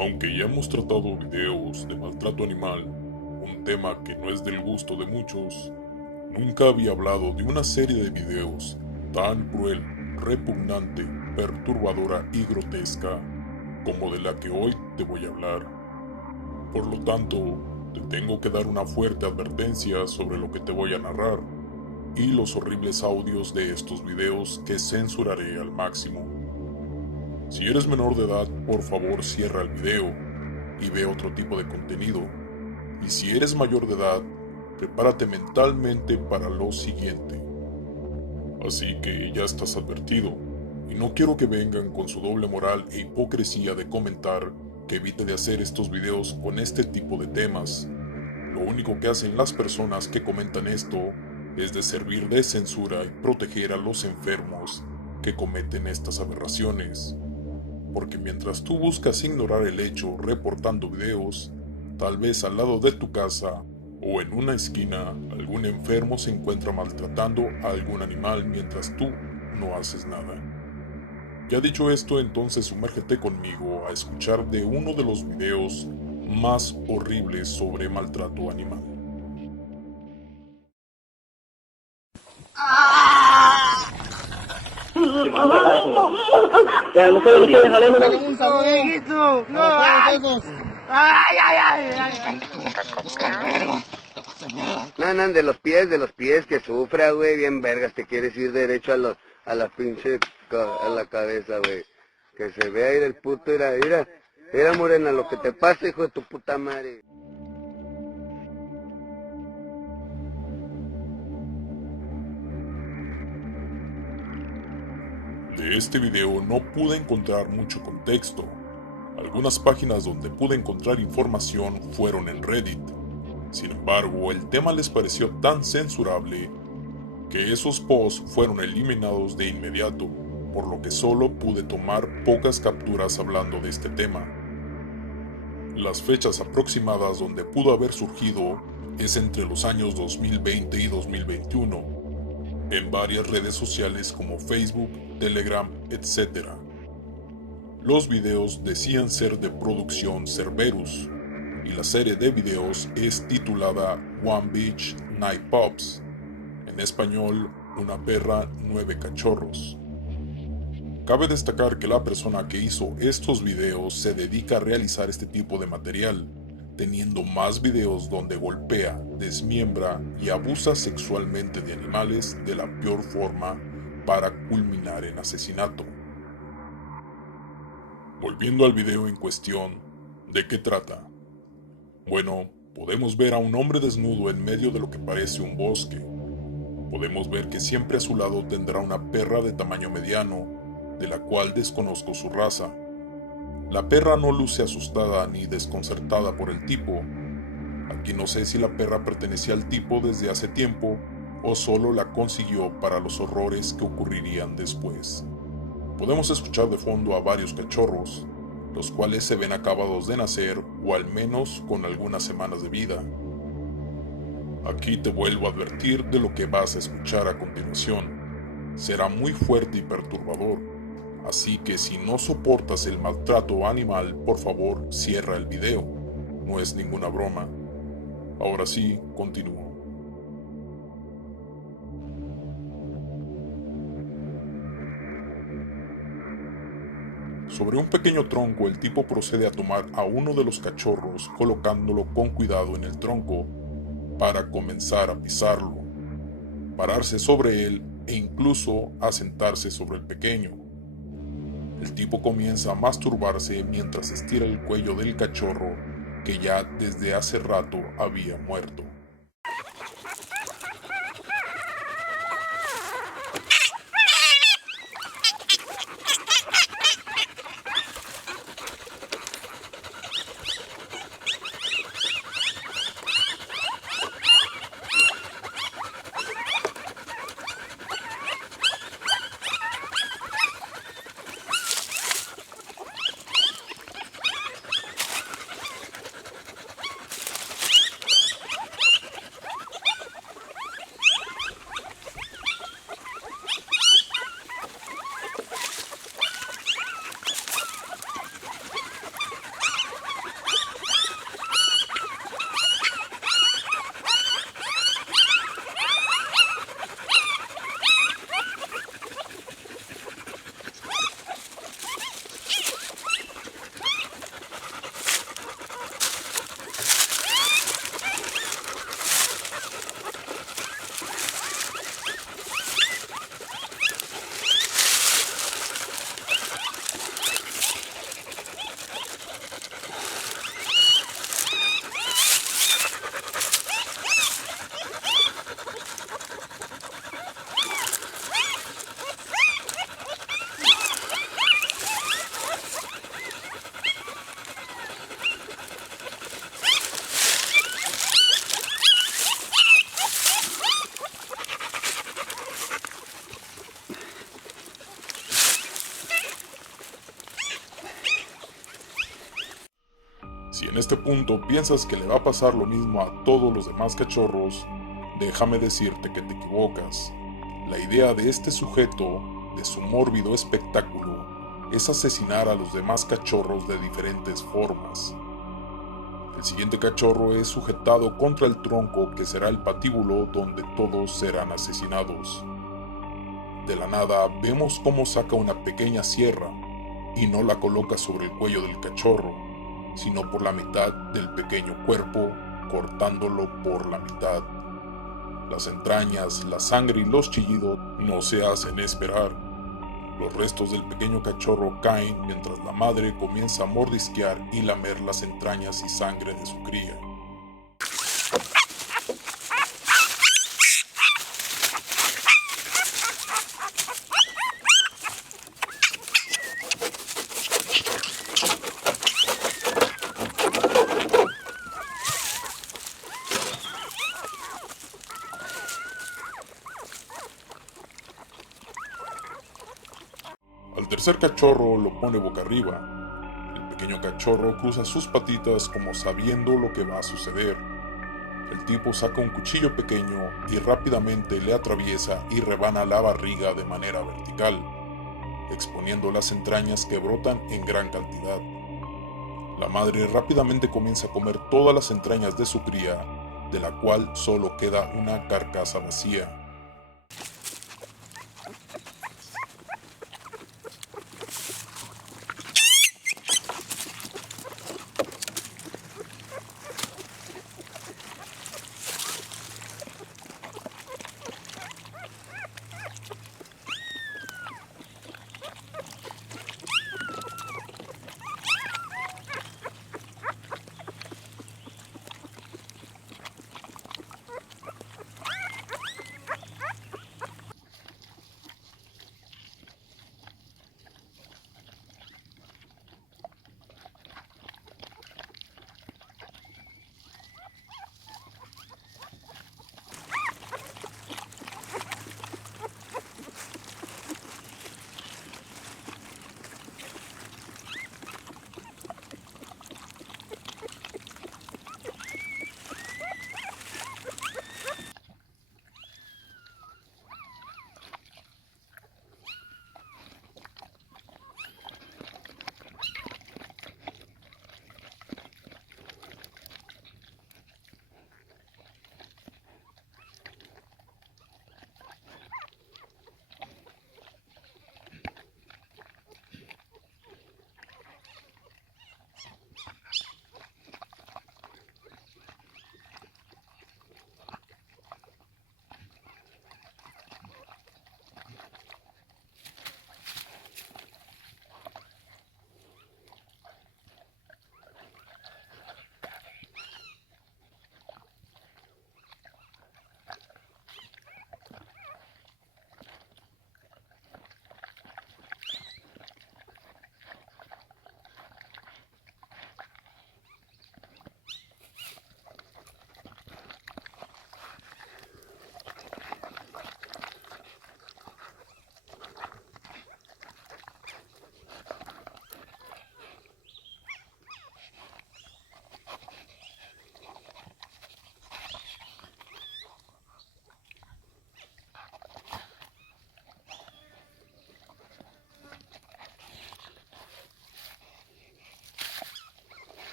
Aunque ya hemos tratado videos de maltrato animal, un tema que no es del gusto de muchos, nunca había hablado de una serie de videos tan cruel, repugnante, perturbadora y grotesca como de la que hoy te voy a hablar. Por lo tanto, te tengo que dar una fuerte advertencia sobre lo que te voy a narrar y los horribles audios de estos videos que censuraré al máximo. Si eres menor de edad, por favor cierra el video y ve otro tipo de contenido. Y si eres mayor de edad, prepárate mentalmente para lo siguiente. Así que ya estás advertido, y no quiero que vengan con su doble moral e hipocresía de comentar que evite de hacer estos videos con este tipo de temas. Lo único que hacen las personas que comentan esto es de servir de censura y proteger a los enfermos que cometen estas aberraciones. Porque mientras tú buscas ignorar el hecho reportando videos, tal vez al lado de tu casa o en una esquina algún enfermo se encuentra maltratando a algún animal mientras tú no haces nada. Ya dicho esto, entonces sumérgete conmigo a escuchar de uno de los videos más horribles sobre maltrato animal. Ya, no puedo decir, déjale, no. No, andan de los pies, que sufra, güey, bien vergas, te quieres ir derecho a la pinche, a la cabeza, güey. Que se vea ir el puto, mira, morena, lo que te pasa, hijo de tu puta madre. De este video no pude encontrar mucho contexto. Algunas páginas donde pude encontrar información fueron en Reddit. Sin embargo, el tema les pareció tan censurable que esos posts fueron eliminados de inmediato, por lo que solo pude tomar pocas capturas hablando de este tema. Las fechas aproximadas donde pudo haber surgido es entre los años 2020 y 2021, en varias redes sociales como Facebook, Telegram, etc. Los videos decían ser de producción Cerberus, y la serie de videos es titulada One Bitch, Nine Pups, en español, Una perra, 9 cachorros. Cabe destacar que la persona que hizo estos videos se dedica a realizar este tipo de material, teniendo más videos donde golpea, desmiembra y abusa sexualmente de animales de la peor forma para culminar en asesinato. Volviendo al video en cuestión, ¿de qué trata? Bueno, podemos ver a un hombre desnudo en medio de lo que parece un bosque. Podemos ver que siempre a su lado tendrá una perra de tamaño mediano, de la cual desconozco su raza. La perra no luce asustada ni desconcertada por el tipo. Aquí no sé si la perra pertenecía al tipo desde hace tiempo o solo la consiguió para los horrores que ocurrirían después. Podemos escuchar de fondo a varios cachorros, los cuales se ven acabados de nacer o al menos con algunas semanas de vida. Aquí te vuelvo a advertir de lo que vas a escuchar a continuación. Será muy fuerte y perturbador, así que si no soportas el maltrato animal, por favor cierra el video. No es ninguna broma. Ahora sí, continúo. Sobre un pequeño tronco, el tipo procede a tomar a uno de los cachorros, colocándolo con cuidado en el tronco, para comenzar a pisarlo, pararse sobre él e incluso a sentarse sobre el pequeño. El tipo comienza a masturbarse mientras estira el cuello del cachorro que ya desde hace rato había muerto. Si en este punto piensas que le va a pasar lo mismo a todos los demás cachorros, déjame decirte que te equivocas. La idea de este sujeto, de su mórbido espectáculo, es asesinar a los demás cachorros de diferentes formas. El siguiente cachorro es sujetado contra el tronco que será el patíbulo donde todos serán asesinados. De la nada vemos cómo saca una pequeña sierra y no la coloca sobre el cuello del cachorro, sino por la mitad del pequeño cuerpo, cortándolo por la mitad. Las entrañas, la sangre y los chillidos no se hacen esperar. Los restos del pequeño cachorro caen mientras la madre comienza a mordisquear y lamer las entrañas y sangre de su cría. Al tercer cachorro lo pone boca arriba. El pequeño cachorro cruza sus patitas como sabiendo lo que va a suceder. El tipo saca un cuchillo pequeño y rápidamente le atraviesa y rebana la barriga de manera vertical, exponiendo las entrañas que brotan en gran cantidad. La madre rápidamente comienza a comer todas las entrañas de su cría, de la cual solo queda una carcasa vacía.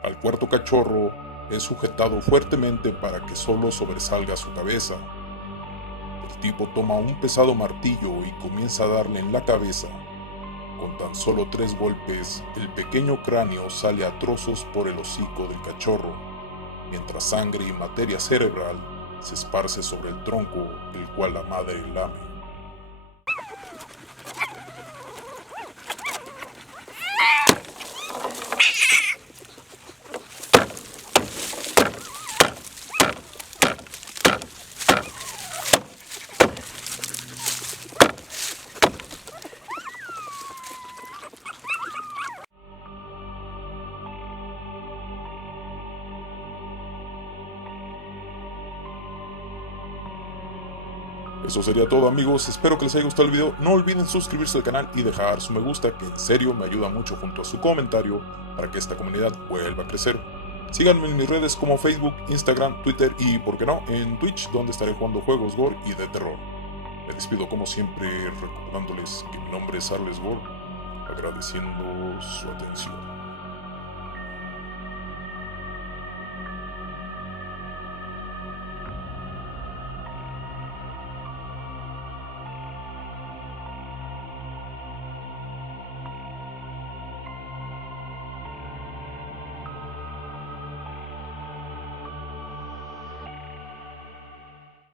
Al cuarto cachorro es sujetado fuertemente para que solo sobresalga su cabeza. El tipo toma un pesado martillo y comienza a darle en la cabeza. Con tan solo 3 golpes, el pequeño cráneo sale a trozos por el hocico del cachorro, mientras sangre y materia cerebral se esparce sobre el tronco, el cual la madre lame. Eso sería todo, amigos, espero que les haya gustado el video. No olviden suscribirse al canal y dejar su me gusta, que en serio me ayuda mucho, junto a su comentario, para que esta comunidad vuelva a crecer. Síganme en mis redes como Facebook, Instagram, Twitter y, por qué no, en Twitch, donde estaré jugando juegos gore y de terror. Me despido como siempre recordándoles que mi nombre es Arles Gore, agradeciendo su atención.